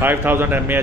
5000 mAh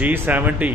G70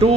2